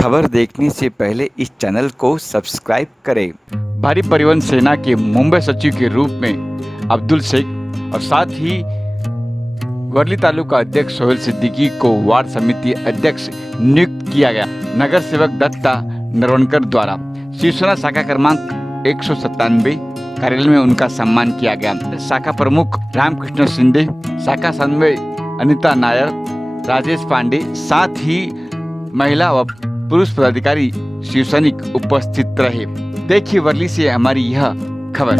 खबर देखने से पहले इस चैनल को सब्सक्राइब करें। भारी परिवहन सेना के मुंबई सचिव के रूप में अब्दुल शेख और साथ ही वर्ली तालुका अध्यक्ष सोहेल सिद्दीकी को वार्ड समिति अध्यक्ष नियुक्त किया गया। नगर सेवक दत्ता नरवणकर द्वारा शिवसेना शाखा क्रमांक 197 कार्यालय में उनका सम्मान किया गया। शाखा प्रमुख रामकृष्ण शिंदे, शाखा समन्वय अनिता नायर, राजेश पांडे, साथ ही महिला व पुरुष पदाधिकारी शिवसैनिक उपस्थित रहे। देखिए वर्ली से हमारी यह खबर।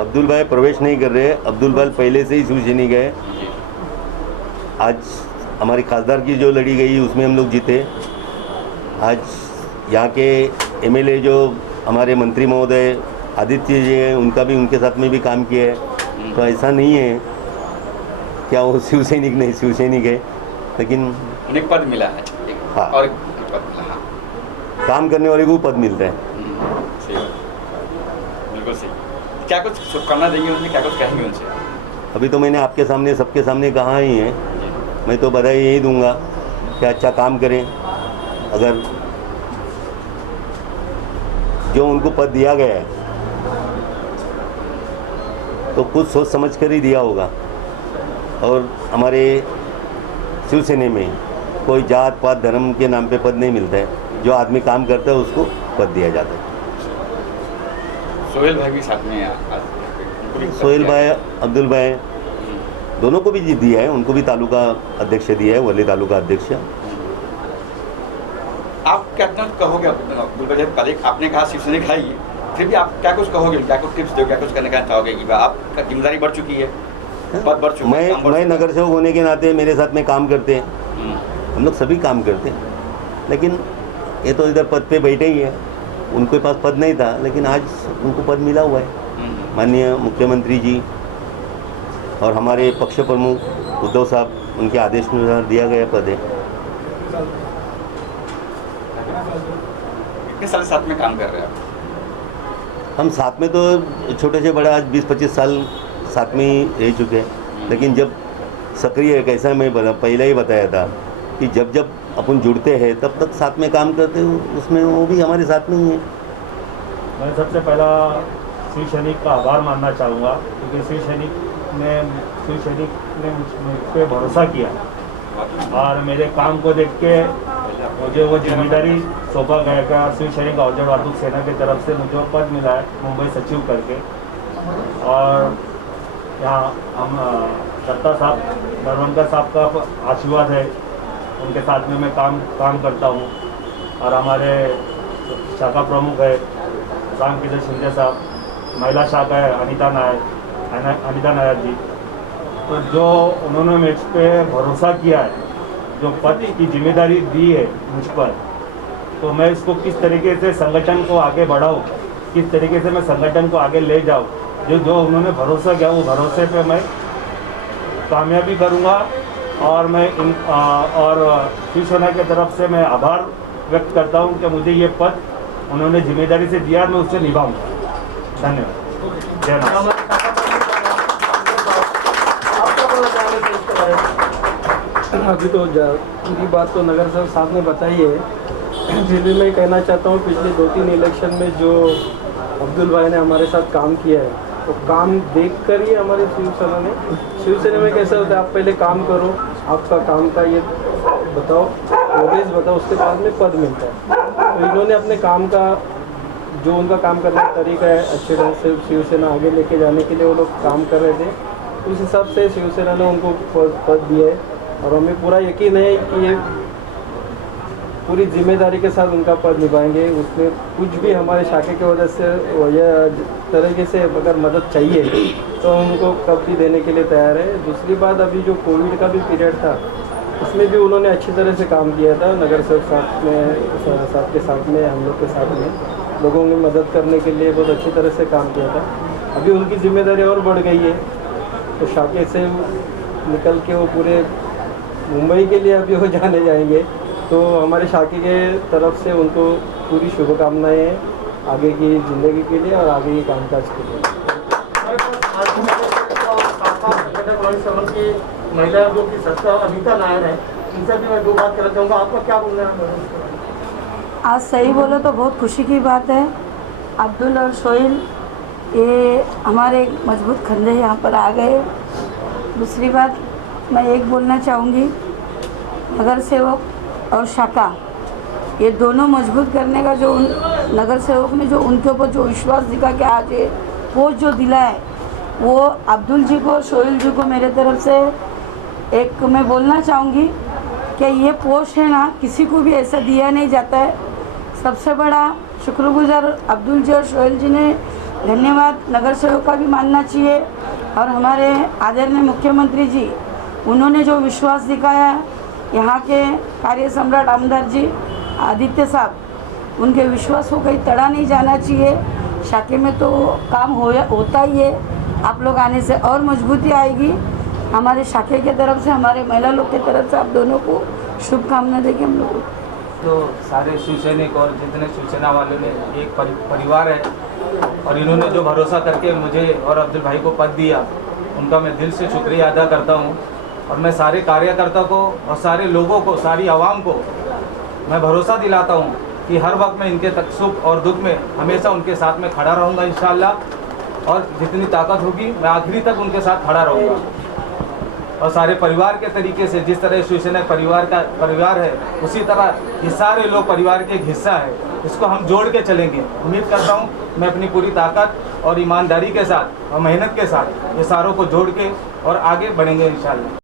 अब्दुल भाई प्रवेश नहीं कर रहे। अब्दुल भाई पहले से ही शिवसैनिक है। आज हमारी खासदार की जो लड़ी गई उसमें हम लोग जीते। आज यहाँ के एमएलए जो हमारे मंत्री महोदय आदित्य जी हैं, उनका भी उनके साथ में भी काम किया है। तो ऐसा नहीं है क्या वो शिवसैनिक नहीं, शिवसैनिक है, लेकिन उन्हें पद मिला है। हाँ, और पद मिला, हाँ। काम करने वाले को पद मिलता है। सही बात, बिल्कुल सही। क्या कुछ शुभकामना देंगे उनसे, क्या कुछ कहेंगे उनसे? अभी तो मैंने आपके सामने सबके सामने कहा ही है। मैं तो बधाई यही दूंगा कि अच्छा काम करें। अगर जो उनको पद दिया गया है तो कुछ सोच समझ कर ही दिया होगा। और हमारे शिवसेना में कोई जात पात धर्म के नाम पे पद नहीं मिलता है। जो आदमी काम करता है उसको पद दिया जाता है। सोहेल भाई भी साथ में आज सोहेल भाई, अब्दुल भाई दोनों को भी जीत दिया है। उनको भी तालुका अध्यक्ष दिया है, वर्ली तालुका अध्यक्ष। आप क्या कहोगे अब्दुल भाई? पहले आपने कहा शिवसैनिक है ही, फिर भी आप क्या कुछ कहोगे, क्या कुछ टिप्स दोगे, क्या कुछ करने का चाहोगे कि आपका जिम्मेदारी बढ़ चुकी है, पद बढ़ चुका है? मैं नगर सेवक होने के नाते मेरे साथ में काम करते हैं, हम लोग सभी काम करते हैं। लेकिन ये तो इधर पद पे बैठे ही है। उनके पास पद नहीं था, लेकिन आज उनको पद मिला हुआ है। माननीय मुख्यमंत्री जी और हमारे पक्ष प्रमुख उद्धव साहब, उनके आदेश अनुसार दिया गया पद है। कितने साल साथ में काम कर रहे हैं आप? हम साथ में तो छोटे से बड़ा आज 20-25 साल साथ में ही रह चुके हैं। लेकिन जब सक्रिय कैसा मैं पहले ही बताया था कि जब जब अपन जुड़ते हैं तब तक साथ में काम करते हो, उसमें वो भी हमारे साथ में ही है। मैं सबसे पहला शिवसैनिक का आभार मानना चाहूँगा, क्योंकि शिवसैनिक ने मुझ पे भरोसा किया और मेरे काम को देख के मुझे वो जिम्मेदारी सौंपा गया का शिवसैनिक औजड़ वार्दुक सेना की तरफ से मुझे पद मिला है मुंबई सचिव करके। और यहाँ हम दत्ता साहब नरवणकर साहब का आशीर्वाद है, उनके साथ में मैं काम करता हूँ। और हमारे शाखा प्रमुख है रामकृष्ण शिंदे साहब, महिला शाखा है अनिता नायर जी। तो जो उन्होंने मुझ पर भरोसा किया है, जो पद की जिम्मेदारी दी है मुझ पर, तो मैं इसको किस तरीके से संगठन को आगे बढ़ाऊँ, किस तरीके से मैं संगठन को आगे ले जाऊँ, जो उन्होंने भरोसा किया वो भरोसे पे मैं कामयाबी करूँगा। और मैं और शिवसेना की तरफ से मैं आभार व्यक्त करता हूँ कि मुझे ये पद उन्होंने जिम्मेदारी से दिया, मैं उससे निभाऊंगा। धन्यवाद। जय हिंद। अभी तो पूरी बात तो नगर सर साहब ने बताई है। फिर भी मैं कहना चाहता हूँ, पिछले 2-3 इलेक्शन में जो अब्दुल भाई ने हमारे साथ काम किया है, तो काम देखकर ही हमारे शिवसेना में कैसा होता है, आप पहले काम करो, आपका काम का ये बताओ, प्रोग्रेस बताओ, उसके बाद में पद मिलता है। तो इन्होंने अपने काम का जो उनका काम करने का तरीका है, अच्छे ढंग से शिवसेना आगे लेके जाने के लिए वो लोग काम कर रहे थे। उस हिसाब से शिवसेना ने उनको पद दिया है और हमें पूरा यकीन है कि ये पूरी जिम्मेदारी के साथ उनका पद निभाएंगे। उसमें कुछ भी हमारे शाखे की वजह से या तरीके से अगर मदद चाहिए तो उनको कब भी देने के लिए तैयार है। दूसरी बात, अभी जो कोविड का भी पीरियड था, उसमें भी उन्होंने अच्छी तरह से काम किया था। नगर सेवक साहब के साथ में, हम लोग के साथ में लोगों की मदद करने के लिए बहुत अच्छी तरह से काम किया था। अभी उनकी जिम्मेदारी और बढ़ गई है, तो शाखे से निकल के वो पूरे मुंबई के लिए अभी वो जाने जाएंगे। तो हमारे शाखे के तरफ से उनको पूरी शुभकामनाएं हैं आगे की ज़िंदगी के लिए और आगे की कामकाज के लिए। महिला जो कि सत्ता अनिता नायर है, इनसे भी मैं दो बात करना चाहूँगा, आपका क्या बोलना है? आज सही बोलो तो बहुत खुशी की बात है। अब्दुल और सोहेल ये हमारे एक मजबूत खंडे यहाँ पर आ गए। दूसरी बात मैं एक बोलना चाहूँगी, नगर सेवक और शाखा ये दोनों मजबूत करने का जो नगर सेवक ने जो उनके ऊपर जो विश्वास दिखा के आज ये पोस्ट जो दिला है, वो अब्दुल जी को, सोहेल जी को मेरे तरफ से एक मैं बोलना चाहूँगी कि ये पोस्ट है ना, किसी को भी ऐसा दिया नहीं जाता है। सबसे बड़ा शुक्रगुजार अब्दुल जी और सोहेल जी ने धन्यवाद नगर सेवक का भी मानना चाहिए। और हमारे आदरणीय मुख्यमंत्री जी, उन्होंने जो विश्वास दिखाया, यहाँ के कार्य सम्राट आमदार जी आदित्य साहब, उनके विश्वास को कहीं तड़ा नहीं जाना चाहिए। शाखे में तो काम होता ही है, आप लोग आने से और मजबूती आएगी। हमारे शाखे के तरफ से, हमारे महिला लोग की तरफ से आप दोनों को शुभकामना देंगे हम लोग। तो सारे शिव सैनिक और जितने शिवसेना वालों ने एक परिवार है, और इन्होंने जो भरोसा करके मुझे और अब्दुल भाई को पद दिया, उनका मैं दिल से शुक्रिया अदा करता हूँ। और मैं सारे कार्यकर्ता को और सारे लोगों को, सारी आवाम को मैं भरोसा दिलाता हूँ कि हर वक्त मैं इनके तक सुख और दुख में हमेशा उनके साथ में खड़ा रहूँगा इंशाअल्लाह। और जितनी ताकत होगी मैं आखिरी तक उनके साथ खड़ा रहूँगा। और सारे परिवार के तरीके से, जिस तरह शिवसेना परिवार का परिवार है, उसी तरह ये सारे लोग परिवार के एक हिस्सा है। इसको हम जोड़ के चलेंगे। उम्मीद करता हूँ मैं अपनी पूरी ताकत और ईमानदारी के साथ और मेहनत के साथ ये सारों को जोड़ के और आगे बढ़ेंगे इंशाअल्लाह।